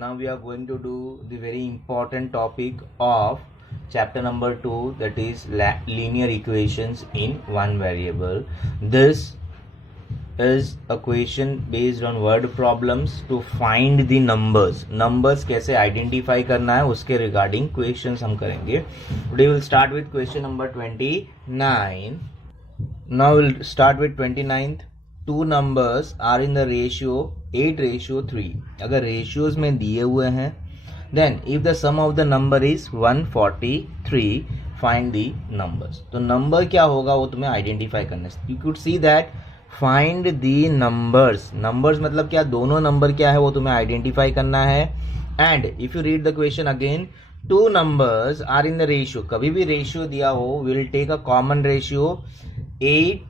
Now we are going to do the very important topic of chapter number 2, that is linear equations in one variable. This is a question based on word problems to find the numbers कैसे identify करना है उसके regarding questions हम करेंगे. Today we'll start with question number 29. Now we'll start with 29th. Two numbers are in the ratio 8:3. अगर ratios में दिए हुए हैं, then if the sum of the number is 143, find the numbers. तो number क्या होगा वो तुम्हें identify करना है. You could see that find the numbers मतलब क्या, दोनों number क्या है वो तुम्हें identify करना है. And if you read the question again, two numbers are in the ratio. कभी भी ratio दिया हो, we'll take a common ratio 8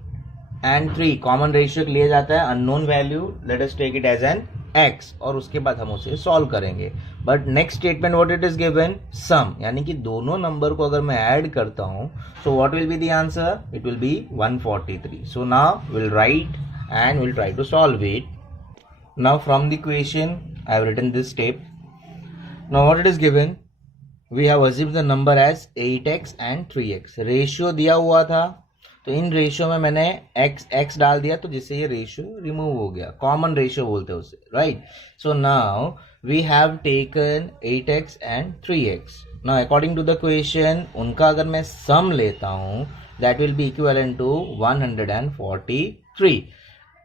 and 3. Common ratio लिया जाता है unknown value, let us take it as an x, और उसके बाद हम उसे सॉल्व करेंगे. But next statement what it is given, sum, यानी कि दोनों नंबर को अगर मैं ऐड करता हूं, so what will be the answer, it will be 143. So now will write and will try to solve it. Now from the question I have written this step. Now what it is given, we have assumed the number as 8x and 3x. Ratio दिया हुआ था, तो in ratio में मैंने x डाल दिया, तो जिससे ये रेशियो रिमूव हो गया. कॉमन रेशियो बोलते हैं उसे, right. So now we have taken 8x and 3x. Now according to the question, उनका अगर मैं सम लेता हूं, that will be equivalent to 143.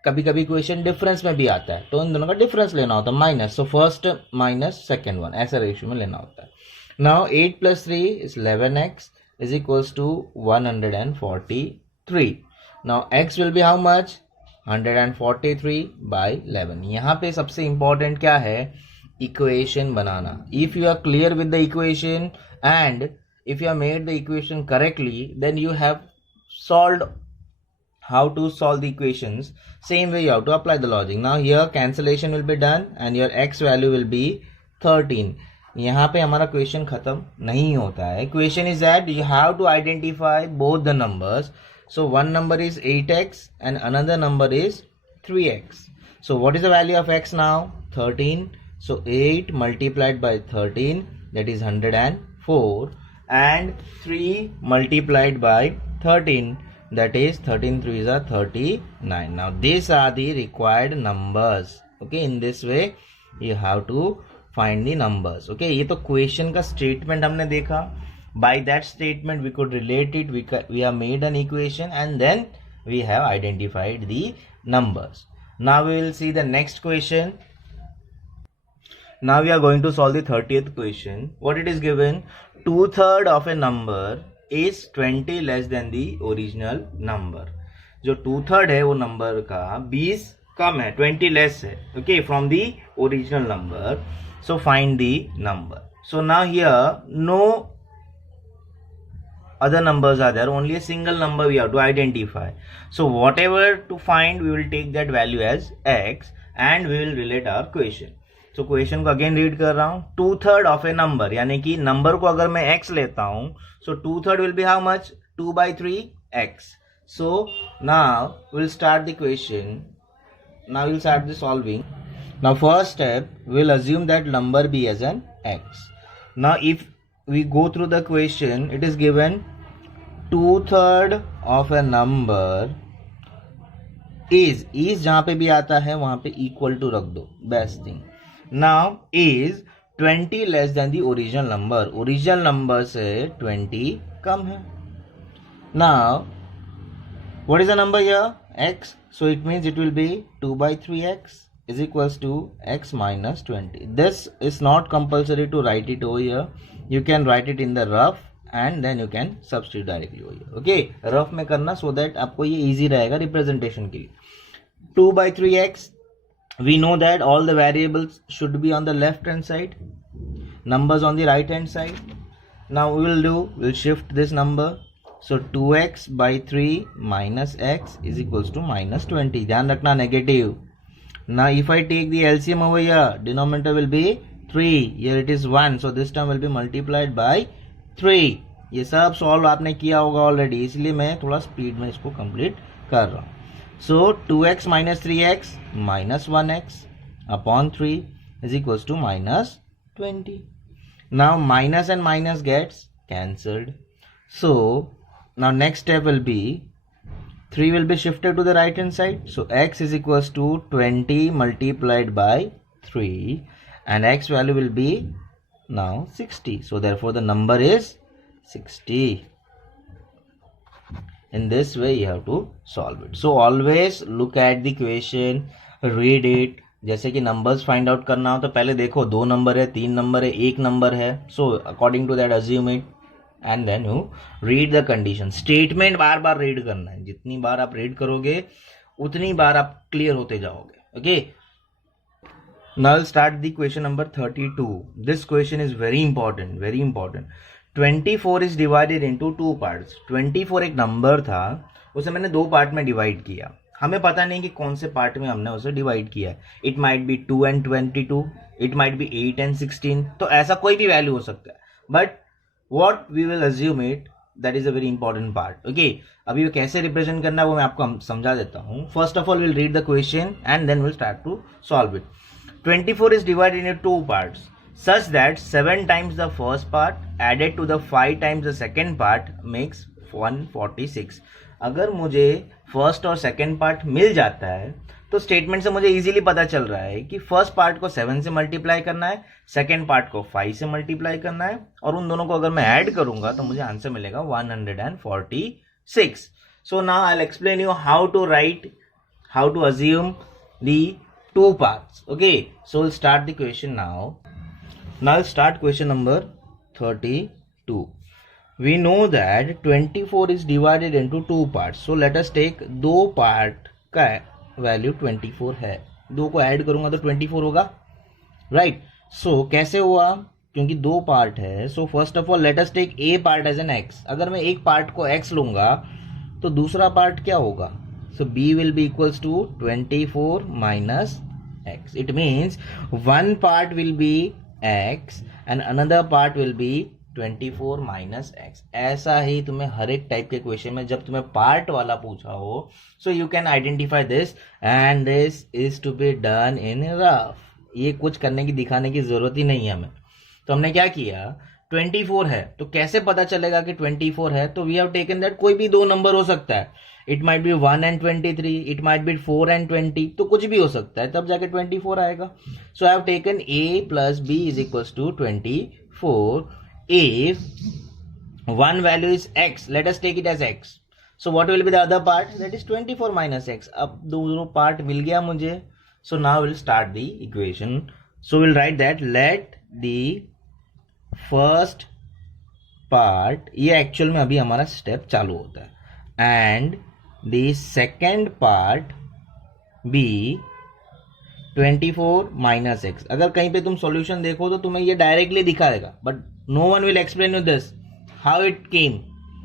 कभी कभी क्वेश्चन डिफरेंस में भी आता है, तो इन दोनों का डिफरेंस लेना होता है, minus. So first minus second one, ऐसा रेशियो में लेना होता है. Now 8 + 3 is 11x is equals to 143. Now x will be how much, 143 by 11. यहाँ पे सबसे important क्या है, equation banana. If you are clear with the equation and if you have made the equation correctly, then you have solved how to solve the equations. Same way you have to apply the logic. Now here cancellation will be done and your x value will be 13. यहाँ पे हमारा question खत्म नहीं होता है. Question is that you have to identify both the numbers. So one number is 8x and another number is 3x. So what is the value of x now, 13. So 8 multiplied by 13, that is 104, and 3 multiplied by 13, that is 13 3s are 39. Now these are the required numbers. Okay, in this way you have to find the numbers. Okay, ये तो question का statement हमने देखा. By that statement we could relate it, we have made an equation and then we have identified the numbers. Now we will see the next question. Now we are going to solve the 30th question. What it is given, 2/3 of a number is 20 less than the original number. जो 2/3 है वो number का 20 कम है, 20 less है, okay, from the original number. So find the number. So now here no other numbers are there, only a single number we have to identify. So whatever to find, we will take that value as x and we will relate our question. So question को again read कर रहा हूँ. 2/3 of a number, यानी कि number को अगर मैं x लेता हूँ, so 2/3 will be how much, 2/3 x. So now we'll start the question. Now we'll start the solving. Now first step, we'll assume that number be as an x. Now if we go through the question, it is given 2/3 of a number is जहाँ पे भी आता है वहाँ पे equal to रख दो, best thing. Now is 20 less than the original number. Original number से 20 कम है. Now what is the number here, x. So it means it will be 2/3x is equals to x minus 20. This is not compulsory to write it over here. You can write it in the rough and then you can substitute directly over here. Okay, rough में करना so that आपको ये easy रहेगा representation के लिए. 2/3x, we know that all the variables should be on the left hand side, numbers on the right hand side. Now we'll shift this number. So 2x/3 minus x is equals to minus 20. ध्यान रखना negative. Now if I take the LCM over here, denominator will be 3, here it is 1, so this term will be multiplied by 3. ये सब solve आपने किया होगा already, इसलिए मैं थोड़ा स्पीड में इसको कंप्लीट कर रहा हूँ. सो 2x minus 3x minus 1x upon 3. is equals to minus 20. Now minus and minus gets cancelled. So now next step will be 3 will be shifted to the right hand side. So x is equals to 20 multiplied by 3 and x value will be now 60. So therefore the number is 60. In this way you have to solve it. So always look at the question, read it. जैसे कि numbers find out करना हो तो पहले देखो 2 number है, 3 number है, 1 number है. So according to that assume it and then you read the condition. Statement बार बार रीड करना है. जितनी बार आप रीड करोगे उतनी बार आप क्लियर होते जाओगे. Okay, now start the question number 32. This question is very important, very important. 24 is divided into 2 parts. 24 एक नंबर था, उसे मैंने 2 पार्ट में डिवाइड किया. हमें पता नहीं कि कौन से पार्ट में हमने उसे डिवाइड किया है. It might be 2 and 22, it might be 8 and 16. तो ऐसा कोई भी वैल्यू हो सकता है. But what we will assume it, that is a very important part. Okay, अभी कैसे रिप्रेजेंट करना है वो मैं आपको समझा देता हूँ. First of all will read the question and then will start to solve it. 24 is divided into 2 parts such that 7 times the first part added to the 5 times the second part makes 146. अगर मुझे first और second part मिल जाता है तो statement से मुझे easily पता चल रहा है कि फर्स्ट पार्ट को 7 से मल्टीप्लाई करना है, सेकेंड पार्ट को 5 से मल्टीप्लाई करना है, और उन दोनों को अगर मैं ऐड करूंगा तो मुझे आंसर मिलेगा 146. So now I will explain you how to write, how to assume the 2 parts. Okay, so we'll start the question now. Now we'll start question number 32. We know that 24 is divided into 2 parts. So let us take 2 part का value 24 है. 2 को add करूंगा तो 24 होगा, right? सो कैसे हुआ? क्योंकि 2 part है. So first of all let us take a part as an x. अगर मैं एक पार्ट को एक्स लूंगा तो दूसरा पार्ट क्या होगा? So b will be equals to 24 minus x. It means one part will be x and another part will be 24 minus x. ऐसा ही तुम्हें हर एक टाइप के क्वेश्चन में जब तुम्हें पार्ट वाला पूछा हो, so you can identify this and this is to be done in rough. ये कुछ करने की दिखाने की जरूरत ही नहीं है हमें. तो हमने क्या किया, 24 है तो कैसे पता चलेगा कि 24 है? तो वी हैव टेकन दैट कोई भी 2 नंबर हो सकता है. It might be 1 and 23, it might be 4 and 20, तो कुछ भी हो सकता है, तब जाके 24 आएगा. So I have taken a plus b is equals to 24. If one value is x, let us take it as x. So what will be the other part? That is 24 minus x. अब दोनों part मिल गया मुझे. So now we'll start the equation. So we'll write that let the first part, ये actual में अभी हमारा step चालू होता है, and the second part be 24 minus x. अगर कहीं पे तुम सॉल्यूशन देखो तो तुम्हें ये डायरेक्टली दिखाएगा, but no one will explain you this how it came.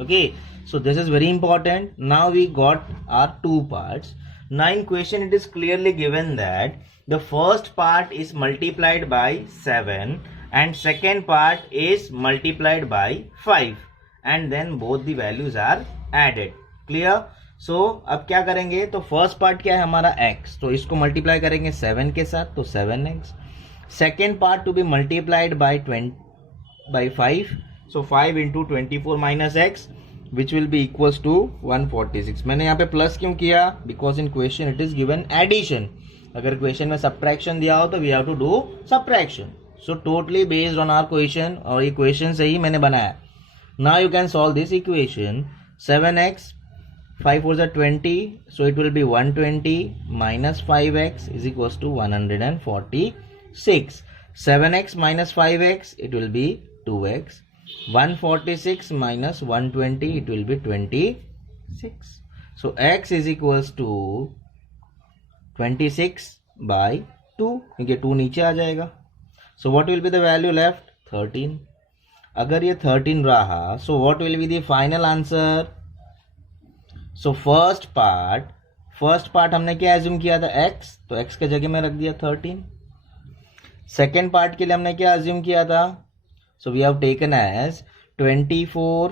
Okay, so this is very important. Now we got our 2 parts. Now in question it is clearly given that the first part is multiplied by 7 and second part is multiplied by 5 and then both the values are added. Clear? So अब क्या करेंगे, तो first part क्या है हमारा x, तो इसको multiply करेंगे 7 के साथ तो 7x. Second part to be multiplied by 5, so 5 into 24 minus x which will be equals to 146. मैंने यहाँ पे प्लस क्यों किया? Because in question it is given addition. अगर क्वेश्चन में सब्ट्रैक्शन दिया हो तो we have to do subtraction. So totally based on our question, और ये क्वेश्चन से ही मैंने बनाया. Now you can solve this equation. 7x 5 4 20, so it will be 120 minus 5x is equals to 146. 7x minus 5x it will be 2x. 146 minus 120 it will be 26. So x is equals to 26 by 2, क्योंकि 2 नीचे आ जाएगा. So what will be the value left? 13. अगर ये 13 रहा, so what will be the final answer? So first part हमने क्या assume किया था? x, तो x के जगह में रख दिया 13. सेकेंड पार्ट के लिए हमने क्या एज्यूम किया था? So we have taken as 24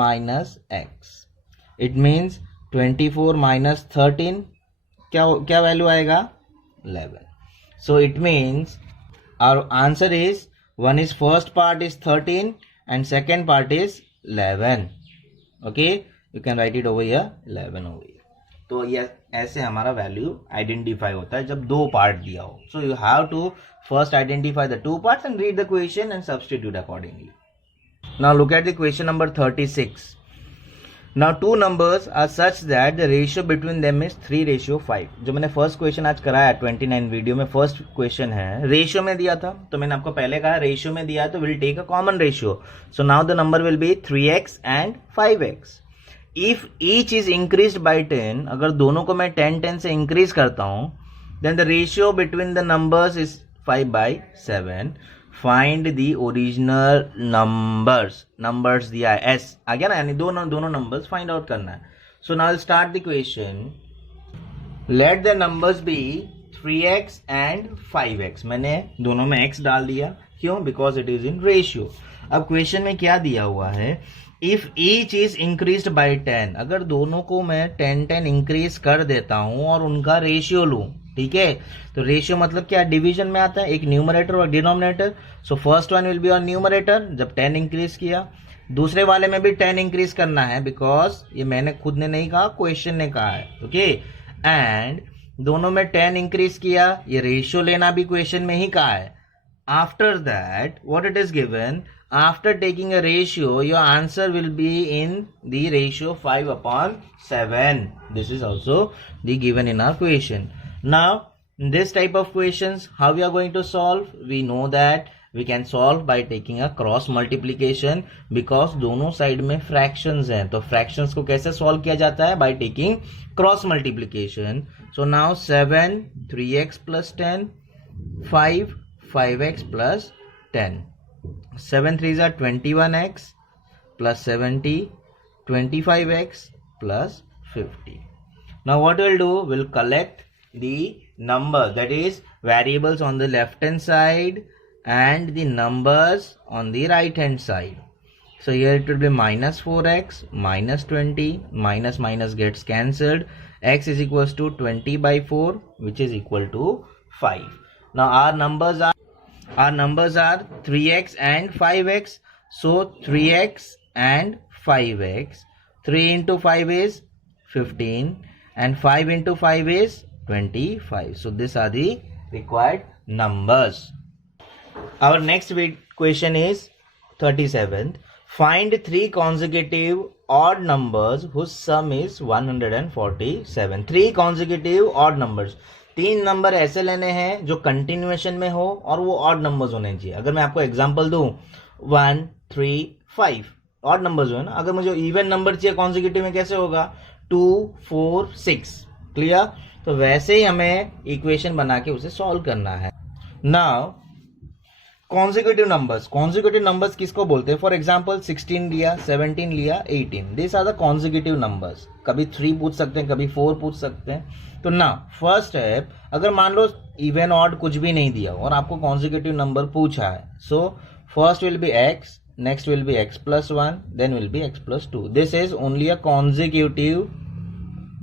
minus x. It means 24 minus 13, क्या वैल्यू आएगा? 11. So it means Our answer is one is first part is 13 and second part is 11. Okay, you can write it over here 11 over here. तो ये ऐसे हमारा value identify होता है जब दो पार्ट दिया हो. So you have to first identify the two parts and read the question and substitute accordingly. Now look at the question number 36. Now two numbers are such that the ratio between them is 3:5. जो मैंने first question आज कराया 29 video में, first question है ratio में दिया था. तो मैंने आपको पहले कहा रेशियो में दिया तो will take a common ratio. So now the number will be 3x and 5x. If each is increased by 10, अगर दोनों को मैं 10 से इंक्रीज करता हूं, then the ratio between the numbers is 5/7. Find the original numbers दिया है S आ गया ना, यानी दोनों नंबर्स फाइंड आउट करना है. So now start the question. Let the numbers be 3x and 5x. मैंने दोनों में x डाल दिया, क्यों? Because it is in ratio. अब क्वेश्चन में क्या दिया हुआ है? If each is increased by 10, अगर दोनों को मैं 10 इंक्रीज कर देता हूं और उनका रेशियो लूं, ठीक है? तो रेशियो मतलब क्या? डिवीजन में आता है, एक न्यूमरेटर और denominator. So first one will be on numerator जब 10 इंक्रीज किया. दूसरे वाले में भी 10 इंक्रीज करना है, बिकॉज ये मैंने खुद ने नहीं कहा, क्वेश्चन ने कहा है. ओके, एंड दोनों में 10 इंक्रीज किया, ये रेशियो लेना भी क्वेश्चन में ही कहा है. After that what it is given, after taking a ratio your answer will be in the ratio 5/7. This is also the given in our question. Now this type of questions how we are going to solve? We know that we can solve by taking a cross multiplication, because दोनों side में fractions हैं. तो fractions को कैसे solve किया जाता है? By taking cross multiplication. So now 7 3x plus 10, 5 5x plus 10. 7 3s are 21x plus 70, 25x plus 50. Now what we'll do, we'll collect the number, that is variables on the left hand side and the numbers on the right hand side. So here it will be minus 4x, minus 20, minus gets cancelled. X is equals to 20/4, which is equal to 5. Now our numbers are 3x and 5x. So 3x and 5x. 3 into 5 is 15 and 5 into 5 is 25. So these are the required numbers. Our next question is 37th. Find 3 consecutive odd numbers whose sum is 147. 3 consecutive odd numbers. 3 number ऐसे लेने हैं जो continuation में हो और वो odd numbers होने चाहिए. अगर मैं आपको एग्जांपल दूं 1 3 5 ऑड नंबर्स हो ना. अगर मुझे इवन नंबर चाहिए कॉन्जिक्यूटिव में, कैसे होगा? 2 4 6. क्लियर? तो वैसे ही हमें इक्वेशन बना के उसे सॉल्व करना है. नाउ कॉन्जिक्यूटिव नंबर्स किसको बोलते हैं? फॉर एग्जाम्पल 16 लिया, 17 लिया, 18. This are the consecutive numbers. कभी 3 पूछ सकते हैं, कभी 4 पूछ सकते हैं. तो ना फर्स्ट स्टेप, अगर मान लो इवन ऑड कुछ भी नहीं दिया और आपको कॉन्जिक्यूटिव नंबर पूछा है, so first will be x, next will be x plus 1, then will be x plus 2. This is only a consecutive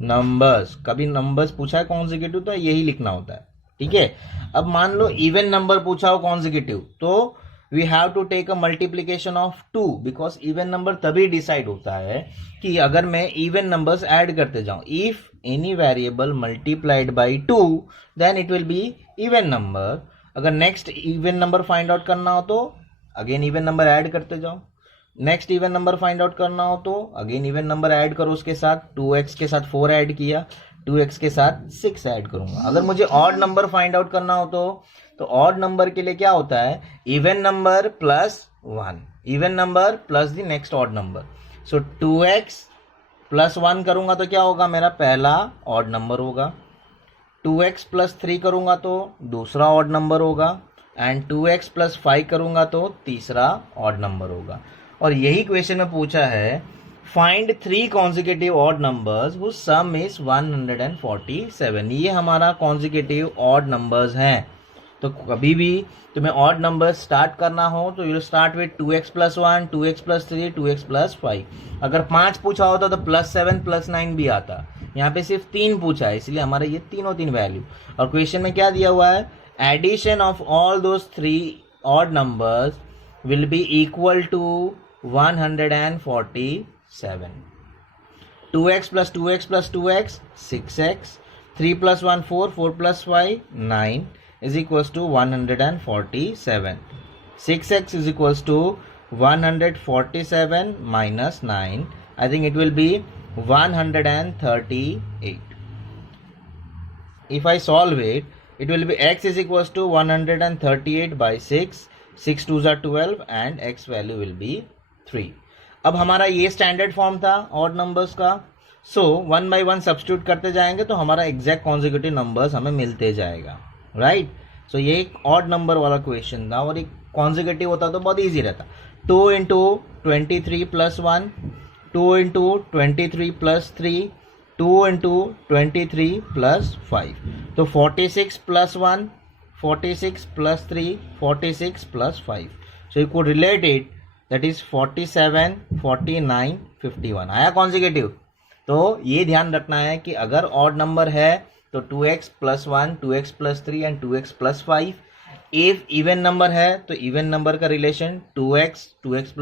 numbers. कभी नंबर्स पूछा है कॉन्जिक्यूटिव तो यही लिखना होता है, ठीक है? अब मान लो इवन नंबर पूछा हो कॉन्जिक्यूटिव, तो we have to take a multiplication of 2, because even number तभी डिसाइड होता है कि अगर मैं इवन नंबर्स ऐड करते जाऊं. If any variable multiplied by 2 then it will be even number. अगर next even number find out करना हो तो अगेन इवन नंबर ऐड करते जाओ. Next even number find out करना हो तो अगेन इवन नंबर ऐड करो. उसके साथ 2x के साथ 4 ऐड किया, 2x के साथ 6 ऐड करूंगा. अगर मुझे ऑड नंबर फाइंड आउट करना हो तो ऑड नंबर के लिए क्या होता है? Even number plus 1, even number plus the next odd number. So 2x plus 1 करूंगा तो क्या होगा? मेरा पहला ऑड नंबर होगा. 2x प्लस 3 करूंगा तो दूसरा ऑड नंबर होगा. एंड 2x प्लस 5 करूंगा तो तीसरा ऑड नंबर होगा. और यही क्वेश्चन में पूछा है, find 3 consecutive odd numbers whose sum is 147. ये हमारा कॉन्जिक्यूटिव ऑड नंबर्स हैं. तो कभी भी तुम्हें ऑड नंबर स्टार्ट करना हो तो you start with 2x plus 1, 2x plus 3, 2x plus 5. अगर 5 पूछा होता तो +7 +9 भी आता. यहाँ पे सिर्फ 3 पूछा है, इसलिए हमारा ये तीनों 3 वैल्यू. और क्वेश्चन में क्या दिया हुआ है? addition of all those three odd numbers will be equal to 147. 2x plus 2x plus 2x 6x, 3 plus 1 4, 4 plus 5 9 is equals to 147. 6x is equals to 147 minus 9. I think it will be 138. If I solve it, it will be x is equals to 138 by 6, 6 2s are 12 and x value will be 3. अब हमारा ये standard form था odd numbers का. सो 1 by 1 substitute करते जाएंगे तो हमारा exact consecutive numbers हमें मिलते जाएगा, राइट. सो ये एक ऑड नंबर वाला क्वेश्चन था और एक कॉन्जिक्यूटिव होता तो बहुत ईजी रहता. 2 into 23 plus 1, 2 into 23 plus 3, 2 into 23 plus 5. तो 46 plus 1, 46 plus 3, 46 plus 5. So you could relate it, that is 47, 49, 51. आया कॉन्जिक्यूटिव. तो ये ध्यान रखना है कि अगर ऑड नंबर है तो 2x plus 1, 2x plus 3 and 2x plus 5. If even number है तो इवन नंबर का रिलेशन 2x प्लस